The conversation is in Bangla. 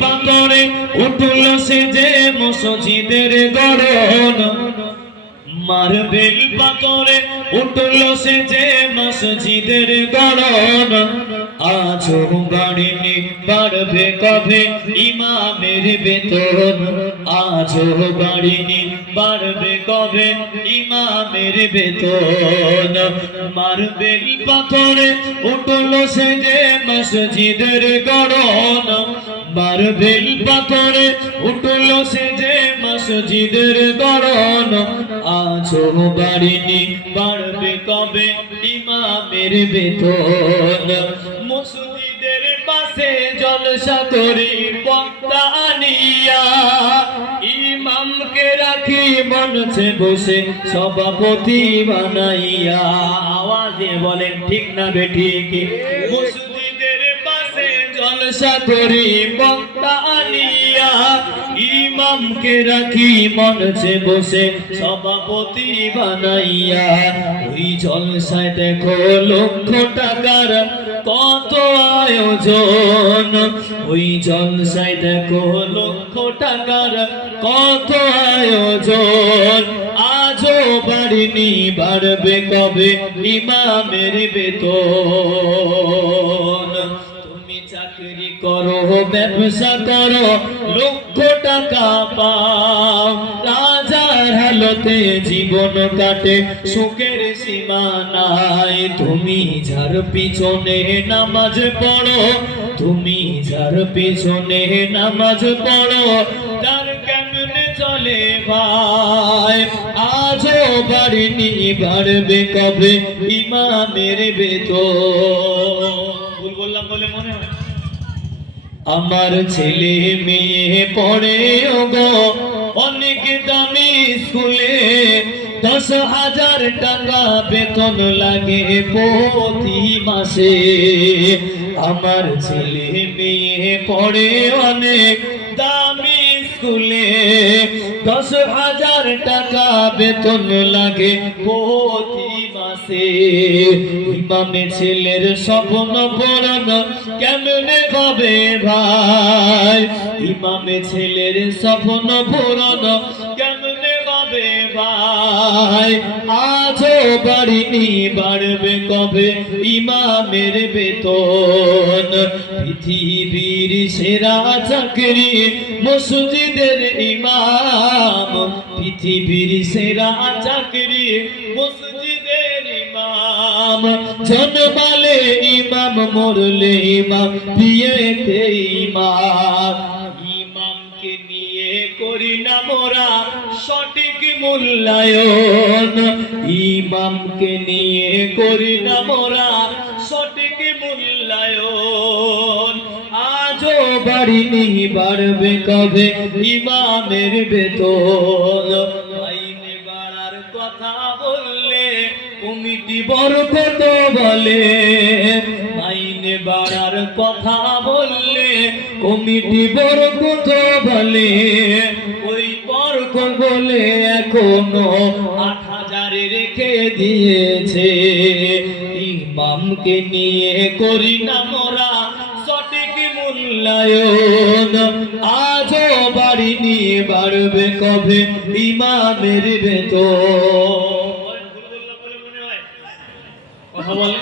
পাতরে উঠল সে যে মসজিদের গড়ন। মার্বেল পাতরে উঠল সে যে মসজিদের গড়ন। আজও বাড়িনি বাড়বে কবে ইমামের বেতন? আজও বাড়িনি বাড়বে কবে ইমামের বেতন? মার্বেল পাথরে উঠল সে যে মসজিদের গড়ন। মার্বেল পাথরে উঠল সে যে মসজিদের গড়ন। আজও বাড়িনি, বাড়বে কবে ইমামের বেতন? মসজিদের পাশে জলসা করি বক্তা আনিয়া ইমামকে রাখি মনছে বসে সভাপতি বানাইয়া। আওয়াজে বলেন, ঠিক না বেঠিক মসজিদের পাশে জলসা করি ইমামকে রাখি মনছে বসে সভাপতি বানাইয়া। ওই জলসায় দেখো লক্ষ টাকার কত আয়োজন। ওই জলসায় দেখো লক্ষ টাকার কত আয়োজন। আজও বাড়িনি, বাড়বে কবে ইমামের বেতন। চাকরি করো, ব্যবসা করো, লক্ষ টাকা পাও। রাজার হালতে জীবন কাটে, সুখের সীমা নাই তুমি যার পিছনে নামাজ পড়ো, তুমি যার পিছনে নামাজ পড়ো, তার কেমনে চলে ভাই? আজও বাড়িনি বাড়বে কবে? ইমামের বেতন। ভুল বললাম বলে মনে হয়। আমার ছেলে মেয়ে পড়ে গো অনেক দামি স্কুলে দশ হাজার টাকা বেতন লাগে প্রতি মাসে। আমার ছেলে মেয়ে পড়ে অনেক দামি স্কুলে দশ হাজার টাকা বেতন লাগে প্রতি মাসে। ইমামে ছেলের স্বপ্ন পূরণ কেমনে হবে ভাই? ইমামে ছেলের স্বপ্ন পূরণ কেমনে হবে ভাই? আজও বাড়িনি বাড়বে কবে ইমামের বেতন পৃথিবীর সেরা চাকরি মসজিদের ইমাম। পৃথিবীর সেরা চাকরি মসজিদের ইমাম। জন্মালে ইমাম, মরলে ইমাম, বিয়েতে ইমাম। ইমামকে নিয়ে করি না মোরা, সঠিক মূল্যায়ন। ইমামকে নিয়ে করি না মোরা, সঠিক মূল্যায়ন। বাড়িনি বাড়বে কবে? ইমামের বেতন। কমিটি বড় কত বলে। কমিটি বড় বলে। ওই বর্গ বলে এখনও আট হাজারে রেখে দিয়েছে। ইমামকে নিয়ে করি না মোরা সঠিক মূল্যায়ন আজও বাড়ি নিয়ে বাড়বে কবে ইমামের বেতন? কথা বলে।